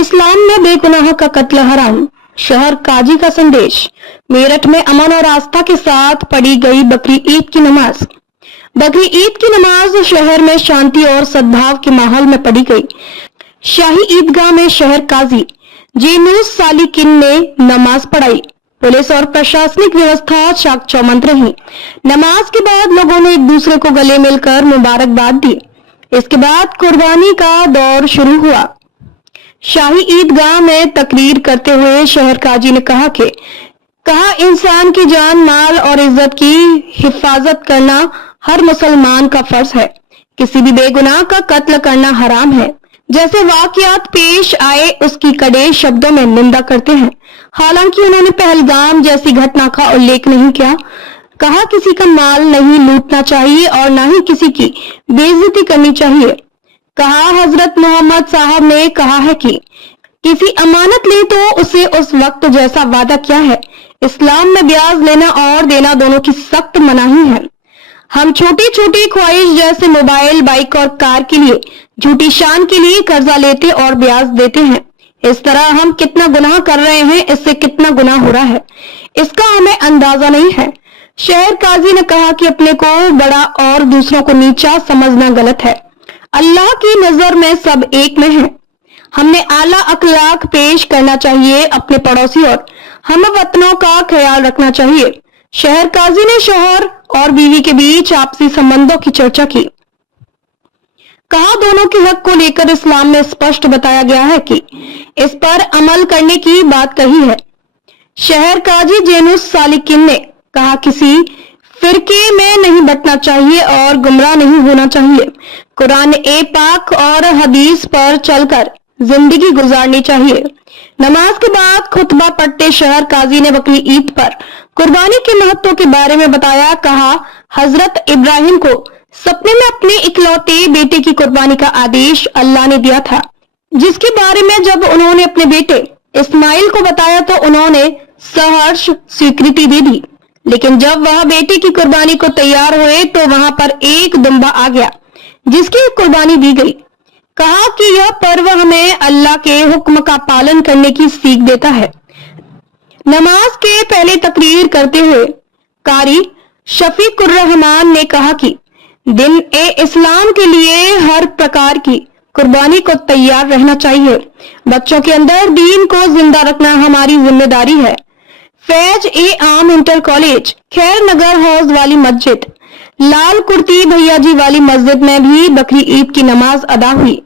इस्लाम में बेगुनाह का कत्ल हराम, शहर काजी का संदेश। मेरठ में अमन और आस्था के साथ पढ़ी गई बकरी ईद की नमाज। बकरी ईद की नमाज शहर में शांति और सद्भाव के माहौल में पढ़ी गई। शाही ईदगाह में शहर काजी जेनूस सालिकिन ने नमाज पढ़ाई। पुलिस और प्रशासनिक व्यवस्था चाक चौबंद रही। नमाज के बाद लोगों ने एक दूसरे को गले मिलकर मुबारकबाद दी। इसके बाद कुर्बानी का दौर शुरू हुआ। शाही ईदगाह में तकरीर करते हुए शहर काजी ने कहा इंसान की जान, माल और इज्जत की हिफाजत करना हर मुसलमान का फर्ज है। किसी भी बेगुनाह का कत्ल करना हराम है। जैसे वाकयात पेश आए उसकी कड़े शब्दों में निंदा करते हैं। हालांकि उन्होंने पहलगाम जैसी घटना का उल्लेख नहीं किया। कहा किसी का माल नहीं लूटना चाहिए और न ही किसी की बेइज्जती करनी चाहिए। कहा हजरत मोहम्मद साहब ने कहा है कि किसी अमानत ले तो उसे उस वक्त जैसा वादा किया है। इस्लाम में ब्याज लेना और देना दोनों की सख्त मनाही है। हम छोटी छोटी ख्वाहिश जैसे मोबाइल, बाइक और कार के लिए, झूठी शान के लिए कर्जा लेते और ब्याज देते हैं। इस तरह हम कितना गुनाह कर रहे हैं, इससे कितना गुनाह हो रहा है, इसका हमें अंदाजा नहीं है। शहर काजी ने कहा कि अपने को बड़ा और दूसरों को नीचा समझना गलत है। अल्लाह की नजर में सब एक में है। हमने आला अखलाक पेश करना चाहिए। अपने पड़ोसी और हम वतनों का ख्याल रखना चाहिए। शहर काजी ने शौहर और बीवी के बीच आपसी संबंधों की चर्चा की। कहा दोनों के हक को लेकर इस्लाम में स्पष्ट बताया गया है कि इस पर अमल करने की बात कही है। शहर काजी जेनूस सालिकिन ने कहा किसी फिरके में नहीं बंटना चाहिए और गुमराह नहीं होना चाहिए। कुरान ए पाक और हदीस पर चलकर जिंदगी गुजारनी चाहिए। नमाज के बाद खुतबा पढ़ते शहर काजी ने बकरी ईद पर कुर्बानी के महत्व के बारे में बताया। कहा हजरत इब्राहिम को सपने में अपने इकलौते बेटे की कुर्बानी का आदेश अल्लाह ने दिया था, जिसके बारे में जब उन्होंने अपने बेटे इस्माइल को बताया तो उन्होंने सहर्ष स्वीकृति दे दी। लेकिन जब वह बेटे की कुर्बानी को तैयार हुए तो वहां पर एक दुम्बा आ गया जिसकी कुर्बानी दी गई। कहा कि यह पर्व हमें अल्लाह के हुक्म का पालन करने की सीख देता है। नमाज के पहले तकरीर करते हुए कारी शफीकुर रहमान ने कहा कि दिन ए इस्लाम के लिए हर प्रकार की कुर्बानी को तैयार रहना चाहिए। बच्चों के अंदर दीन को जिंदा रखना हमारी जिम्मेदारी है। फैज ए आम इंटर कॉलेज, खैर नगर हौज वाली मस्जिद, लाल कुर्ती भैया जी वाली मस्जिद में भी बकरी ईद की नमाज अदा हुई।